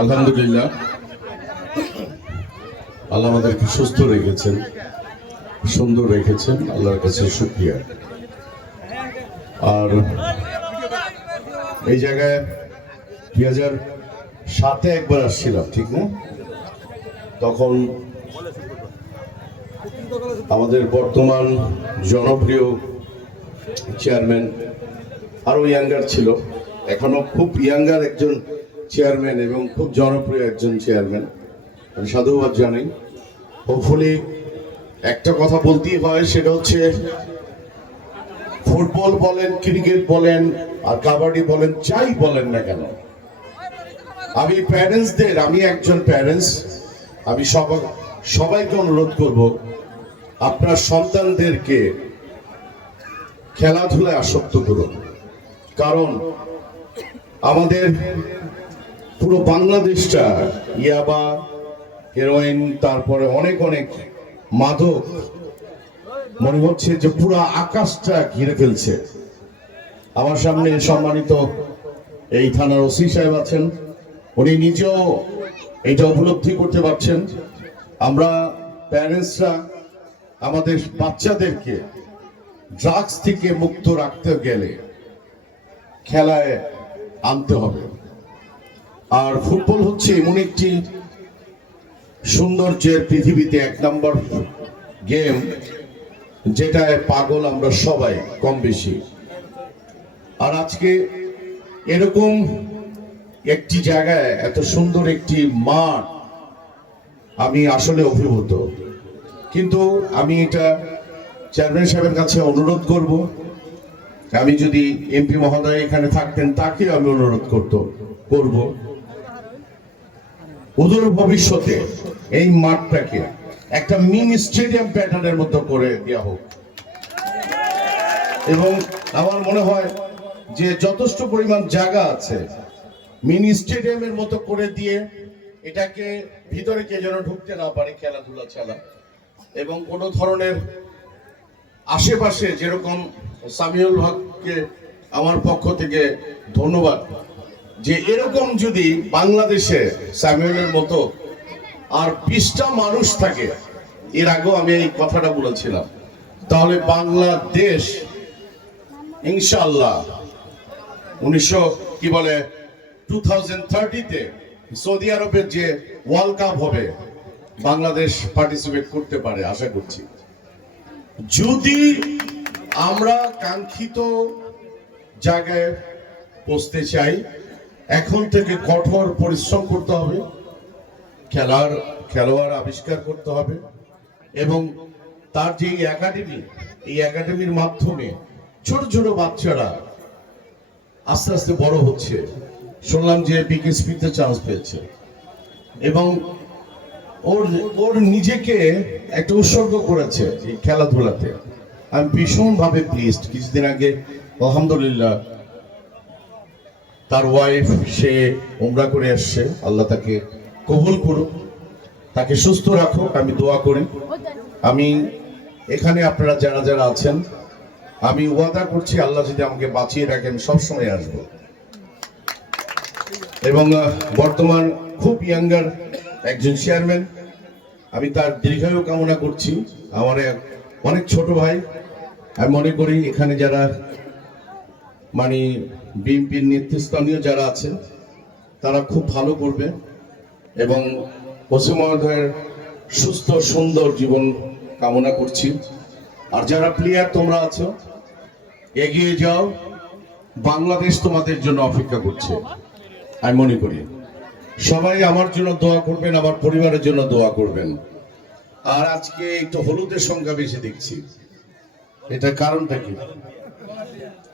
আলহামদুলিল্লাহ, আল্লাহ আমাদেরকে সুস্থ রেখেছেন, সুন্দর রেখেছেন, আল্লাহর কাছে শুকরিয়া। আর এই জায়গায় 2007-এ একবার আসছিলাম, ঠিক না? তখন আমাদের বর্তমান জনপ্রিয় চেয়ারম্যান আরো ইয়াঙ্গার ছিল, এখনো খুব ইয়াঙ্গার একজন চেয়ারম্যান এবং খুব জনপ্রিয় একজন চেয়ারম্যান, আমি সাধুবাদ জানাই। হোপফুলি একটা কথা বলতেই হয়, সেটা হচ্ছে ফুটবল বলেন, ক্রিকেট বলেন, আর কাবাডি বলেন, যাই বলেন না কেন, আমি প্যারেন্টসদের, আমি একজন প্যারেন্টস, আমি সবাইকে অনুরোধ করব, আপনার সন্তানদেরকে খেলাধুলায় আসক্ত করুন। কারণ আমাদের পুরো বাংলাদেশটা ইয়াবা, হেরোইন, তারপরে অনেক অনেক মাদক, মনে হচ্ছে যে পুরো আকাশটা ঘিরে ফেলছে। আমার সামনে সম্মানিত এই থানার ওসি সাহেব আছেন, উনি নিজেও এটা উপলব্ধি করতে পারছেন। আমরা প্যারেন্টসরা আমাদের বাচ্চাদেরকে ড্রাগস থেকে মুক্ত রাখতে গেলে খেলায় আনতে হবে। আর ফুটবল হচ্ছে এমন একটি সৌন্দর্যের পৃথিবীতে 1 নম্বর গেম, যেটায় পাগল আমরা সবাই কম বেশি। আর আজকে এরকম একটি জায়গায় এত সুন্দর একটি মাঠ, আমি আসলে অভিভূত। কিন্তু আমি এটা চেয়ারম্যান সাহেবের কাছে অনুরোধ করব, আমি যদি এমপি মহোদয় এখানে থাকতেন, তাকে আমি অনুরোধ করব অদূর ভবিষ্যতে এই মাঠটাকে একটা মিনি স্টেডিয়াম প্যাটার্নের মতো করে দেওয়া হোক। এবং আমার মনে হয় যে যথেষ্ট পরিমাণ জায়গা আছে, মিনি স্টেডিয়ামের মতো করে দিয়ে এটাকে ভিতরে কে যেন ঢুকতে না পারে খেলাধুলা ছাড়া। এবং কোনো ধরনের আশেপাশে, যেরকম সামিউল হককে আমার পক্ষ থেকে ধন্যবাদ, যে এরকম যদি বাংলাদেশে সামিউলের মতো আর 20টা মানুষ থাকে, এর আগেও আমি এই কথাটা বলেছিলাম, তাহলে বাংলাদেশ ইনশাআল্লাহ 2030-তে সৌদি আরবের যে ওয়ার্ল্ড কাপ হবে, বাংলাদেশ পার্টিসিপেট করতে পারে আশা করছি। যদি আমরা কাঙ্ক্ষিত জায়গায় পৌঁছতে চাই, এখন থেকে কঠোর পরিশ্রম করতে হবে, খেলোয়াড় আবিষ্কার করতে হবে, এবং তার যে একাডেমি, এই একাডেমির মাধ্যমে ছোট ছোট বাচ্চারা আস্তে আস্তে বড় হচ্ছে। শুনলাম যে বিকেএসপিতে চান্স পেয়েছে এবং ওর নিজেকে একটা উৎসর্গ করেছে এই খেলাধুলাতে। আমি ভীষণভাবে প্লিজড। কিছুদিন আগে আলহামদুলিল্লাহ তার ওয়াইফ, সে উমরা করে আসছে, আল্লাহ তাকে কবুল করুক, তাকে সুস্থ রাখুক, আমি দোয়া করি। আমি এখানে আপনারা যারা যারা আছেন, আমি ওয়াদা করছি, আল্লাহ যদি আমাকে বাঁচিয়ে রাখে, আমি সবসময় আসবো। এবং বর্তমান খুব ইয়াঙ্গার একজন চেয়ারম্যান, আমি তার দীর্ঘায়ু কামনা করছি। আমার অনেক ছোট ভাই, আমি মনে করি এখানে যারা মানে বিএনপির নেতৃস্থানীয় যারা আছেন, তারা খুব ভালো করবে এবং ওসি মহোদয়ের সুস্থ সুন্দর জীবন কামনা করছি। আর যারা প্লেয়ার তোমরা আছো, এগিয়ে যাও, বাংলাদেশ তোমাদের জন্য অপেক্ষা করছে। আমি মনে করি সবাই আমার জন্য দোয়া করবেন, আমার পরিবারের জন্য দোয়া করবেন। আর আজকে একটু হলুদের সংখ্যা বেশি দেখছি, এটা কারণটা কি?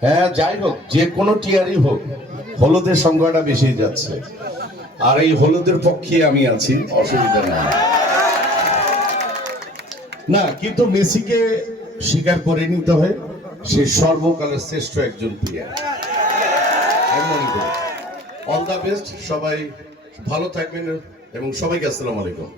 হ্যাঁ, যাই হোক, যে কোনো টিয়ারই হোক, হলুদের সংখ্যাটা বেশি যাচ্ছে। আর এই হলুদের পক্ষে আমি আছি, অসুবিধা নেই না। কিন্তু মেসিকে স্বীকার করে নিতে হয়, সে সর্বকালের শ্রেষ্ঠ একজন প্লেয়ার। আমি মনে করি অল দ্য বেস্ট, সবাই ভালো থাকবেন এবং সবাইকে আসসালামু আলাইকুম।